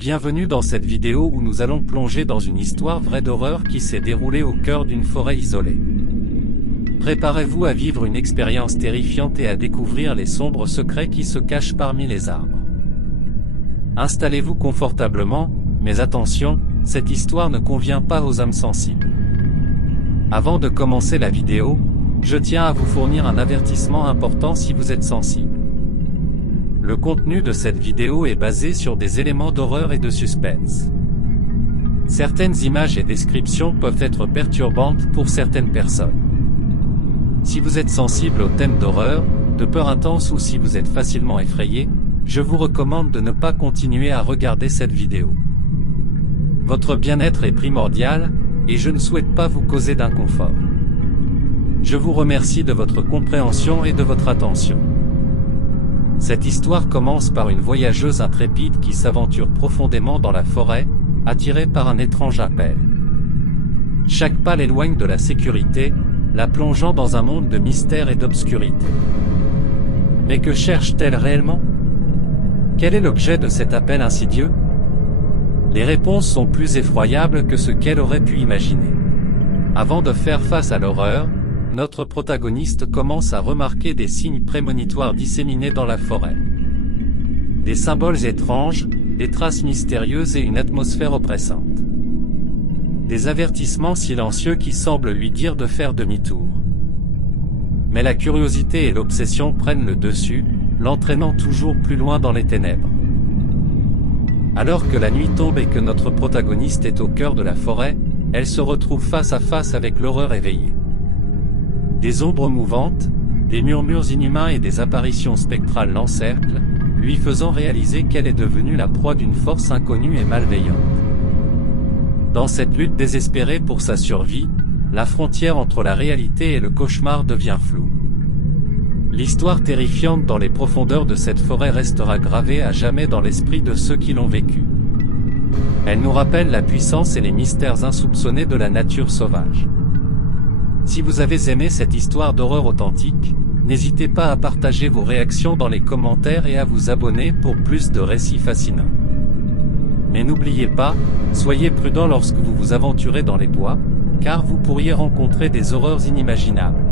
Bienvenue dans cette vidéo où nous allons plonger dans une histoire vraie d'horreur qui s'est déroulée au cœur d'une forêt isolée. Préparez-vous à vivre une expérience terrifiante et à découvrir les sombres secrets qui se cachent parmi les arbres. Installez-vous confortablement, mais attention, cette histoire ne convient pas aux âmes sensibles. Avant de commencer la vidéo, je tiens à vous fournir un avertissement important si vous êtes sensible. Le contenu de cette vidéo est basé sur des éléments d'horreur et de suspense. Certaines images et descriptions peuvent être perturbantes pour certaines personnes. Si vous êtes sensible au thème d'horreur, de peur intense ou si vous êtes facilement effrayé, je vous recommande de ne pas continuer à regarder cette vidéo. Votre bien-être est primordial, et je ne souhaite pas vous causer d'inconfort. Je vous remercie de votre compréhension et de votre attention. Cette histoire commence par une voyageuse intrépide qui s'aventure profondément dans la forêt, attirée par un étrange appel. Chaque pas l'éloigne de la sécurité, la plongeant dans un monde de mystère et d'obscurité. Mais que cherche-t-elle réellement? Quel est l'objet de cet appel insidieux? Les réponses sont plus effroyables que ce qu'elle aurait pu imaginer. Avant de faire face à l'horreur, notre protagoniste commence à remarquer des signes prémonitoires disséminés dans la forêt. Des symboles étranges, des traces mystérieuses et une atmosphère oppressante. Des avertissements silencieux qui semblent lui dire de faire demi-tour. Mais la curiosité et l'obsession prennent le dessus, l'entraînant toujours plus loin dans les ténèbres. Alors que la nuit tombe et que notre protagoniste est au cœur de la forêt, elle se retrouve face à face avec l'horreur éveillée. Des ombres mouvantes, des murmures inhumains et des apparitions spectrales l'encerclent, lui faisant réaliser qu'elle est devenue la proie d'une force inconnue et malveillante. Dans cette lutte désespérée pour sa survie, la frontière entre la réalité et le cauchemar devient floue. L'histoire terrifiante dans les profondeurs de cette forêt restera gravée à jamais dans l'esprit de ceux qui l'ont vécue. Elle nous rappelle la puissance et les mystères insoupçonnés de la nature sauvage. Si vous avez aimé cette histoire d'horreur authentique, n'hésitez pas à partager vos réactions dans les commentaires et à vous abonner pour plus de récits fascinants. Mais n'oubliez pas, soyez prudents lorsque vous vous aventurez dans les bois, car vous pourriez rencontrer des horreurs inimaginables.